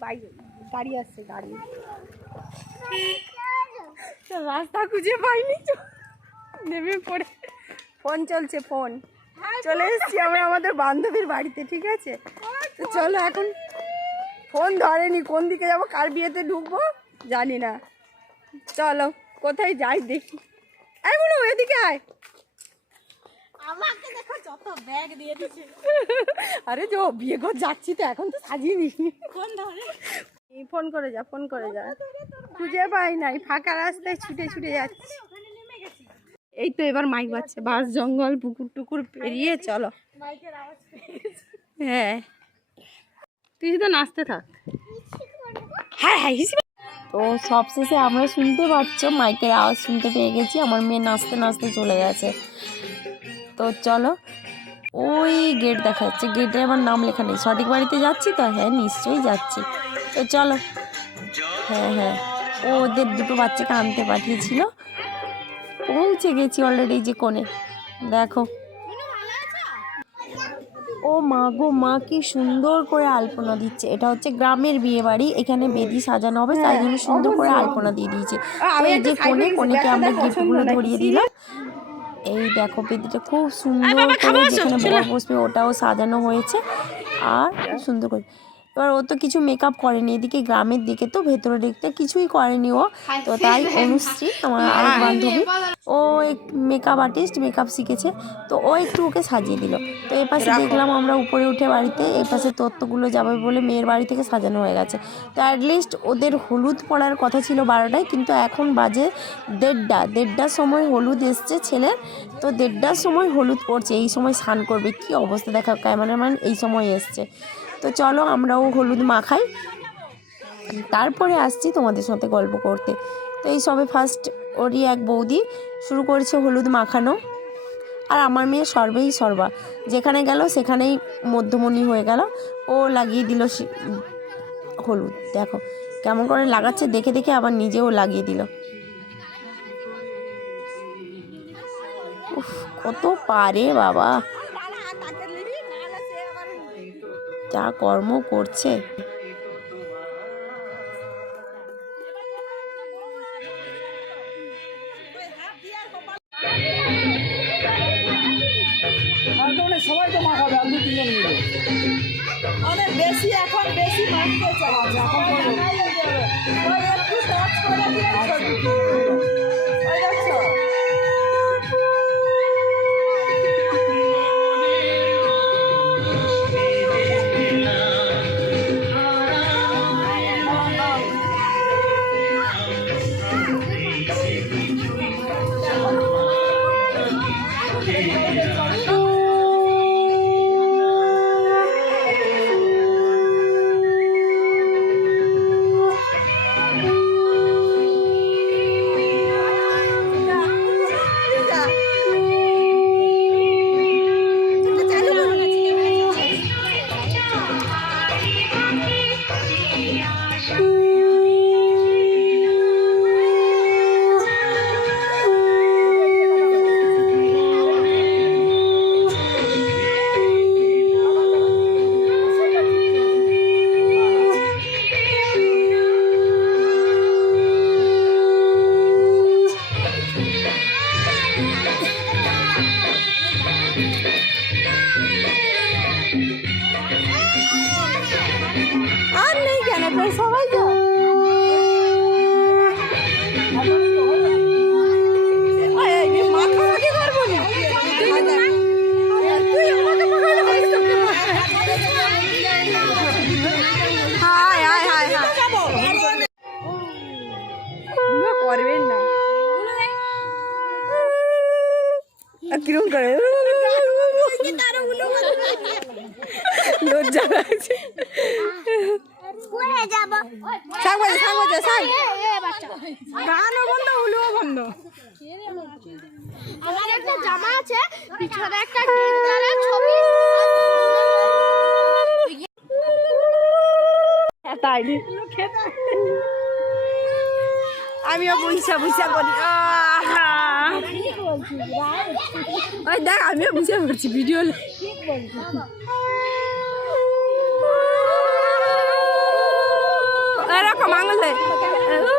Bike গাড়ি আসছে, গাড়ি। রাস্তা খুঁজে পাইনি নেমে পড়ে। ফোন চলছে, ফোন। চলে এসেছি আমরা আমাদের বান্ধবীর বাড়িতে, ঠিক আছে? তো চলো এখন ফোন ধরেনি, কোন দিকে যাব, কার বিয়েতে ঢুকবো জানি না। চলো, কোথায় যাই দেখি। এই মনে এদিকে আয়। আমাকে দেখো যত ব্যাগ দিয়ে দিচ্ছে আরে যে বিয়ে ঘর যাচ্ছি তো এখন তো সাজিয়ে কোন ধরে। ফোন করে যা ফোন করে যা। খুঁজে পাই নাই ফাঁকা রাস্তায় ছুটে ছুটে যাচ্ছি। এই তো এবার মাইক বাজছে বাস জঙ্গল পুকুর টুকুর পেরিয়ে চলো। হ্যাঁ। তুই তো নাচতে থাক। হ্যাঁ হ্যাঁ তো সবশেষে আমরা শুনতে পাচ্ছ মাইকের আওয়াজ শুনতে পেয়ে গেছি। আমার মেয়ে নাচতে নাচতে চলে গেছে। তো চলো। ওই গেট দেখা যাচ্ছে গেটে আমার নাম লেখা নেই। সঠিক বাড়িতে যাচ্ছি তো? হ্যাঁ নিশ্চয়ই যাচ্ছি। তো চলো। হ্যাঁ হ্যাঁ। ও ওদের দুটো বাচ্চাকে আনতে পাঠিয়েছিল। পৌঁছে গেছি অলরেডি যে কোণে। দেখো। ও মা গো মা কি সুন্দর করে আলপনা দিচ্ছে। এটা হচ্ছে গ্রামের বিয়ে বাড়ি এখানে বেদি সাজানো হবে তাই জন্য সুন্দর করে আলপনা দিয়ে দিয়েছে। এই যে কোণে কোণেকে আমরা গিফটগুলো ধরিয়ে? দিলাম। এই দেখো বেদিটা খুব সুন্দর করে যেখানে বর বসবে ওটাও সাজানো হয়েছে। আর খুব সুন্দর করে এবার ও তো কিছু মেকআপ করেনি এদিকে গ্রামের দিকে তো ভেতরের দিকটা কিছুই করেনি ও। তো তাই অনুশ্রী আমার আরেক বান্ধবী। ও এক মেকআপ আর্টিস্ট মেকআপ শিখেছে। তো ও একটু ওকে সাজিয়ে দিল। তো এ পাশে দেখলাম আমরা উপরে উঠে বাড়িতে এ পাশে তত্ত্বগুলো যাবে বলে মেয়ের বাড়ি থেকে সাজানো হয়ে গেছে। তো অ্যাটলিস্ট ওদের হলুদ পড়ার কথা ছিল বারোটায় কিন্তু এখন বাজে দেড়টা। দেড়টার সময় হলুদ এসছে ছেলের তো দেড়টার সময় হলুদ পড়ছে এই সময় স্নান করবে। কি অবস্থা দেখা ক্যামেরাম্যান এই সময় এসছে। তো চলো আমরাও হলুদ মাখাই তারপরে আসছি তোমাদের সাথে গল্প করতে। তো এই সবে ফার্স্ট ওরই এক বৌদি শুরু করেছে হলুদ মাখানো। আর আমার মেয়ে সর্বেই সর্বা। যেখানে গেল সেখানেই মধ্যমণি হয়ে গেল। ও লাগিয়ে দিল হলুদ। দেখো কেমন করে লাগাচ্ছে, দেখে দেখে আবার নিজেও লাগিয়ে দিল। উফ, কত পারে বাবা। যা কর্ম করছে। সবাই তো মাখাবে আর দু তিনজন মিলে। অনেক বেশি এখন বেশি মাখতে চাই এখন নেই কেন শাক বাজে শাক বাজে শাক গানও বন্ধ বন্ধ। আমার একটা জামা আছে পিছনে একটা ছবি। তাই আমিও বুঝা বুঝা করি। ওই দেখ আমিও বুঝে করছি ভিডিও করে ওইখান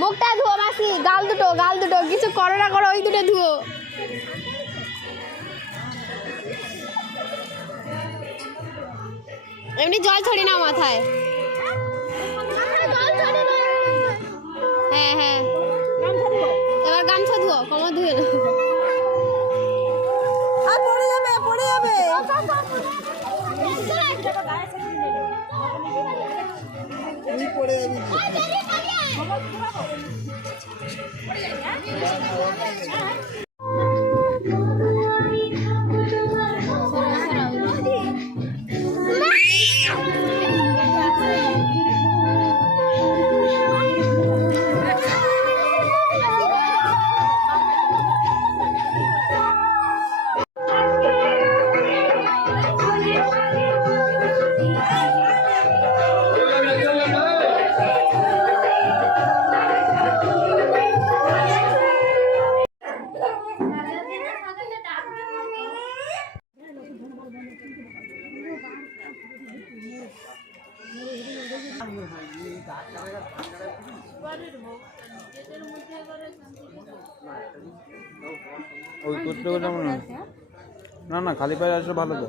মুখটা ধুয়ো মাসি গাল দুটো গাল দুটো কিছু করো না করো ওই দুটো ধুয়ো। এমনি জল ছড়ি না মাথায়। হ্যাঁ হ্যাঁ। এবার গামছা ধুয়ো কমর ধুয়ে নাও। আর পড়ে যাবে পড়ে যাবে। ওই করতে গেলে মনে হয়। না না খালি পায়ে আসলে ভালো তো।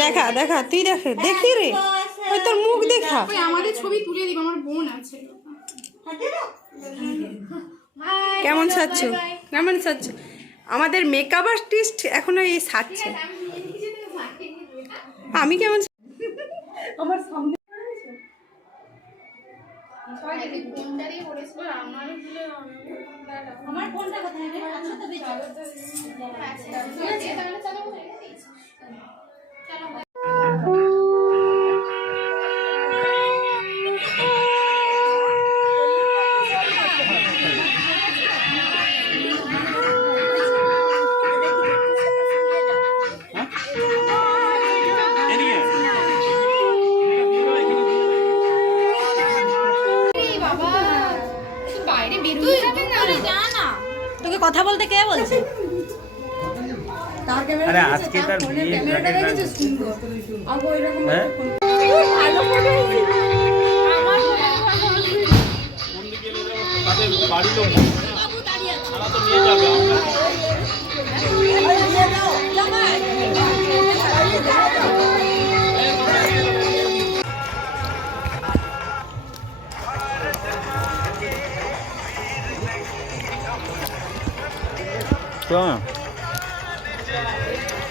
দেখা দেখা তুই দেখে দেখি রে। ওই তোর মুখ দেখা। আমাদের ছবি তুলে দিব আমার বোন আছে। কেমন সাজছ কেমন সাজছ আমাদের মেকআপ আর্টিস্ট এখনও এই সাজছে আমি কেমন আমার সামনে বাইরে কথা বলতে কে বলছে? আরে আজকে তার বিয়ে হ্যাঁ?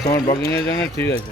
তোমার ব্লগিংয়ের জন্য ঠিক আছে।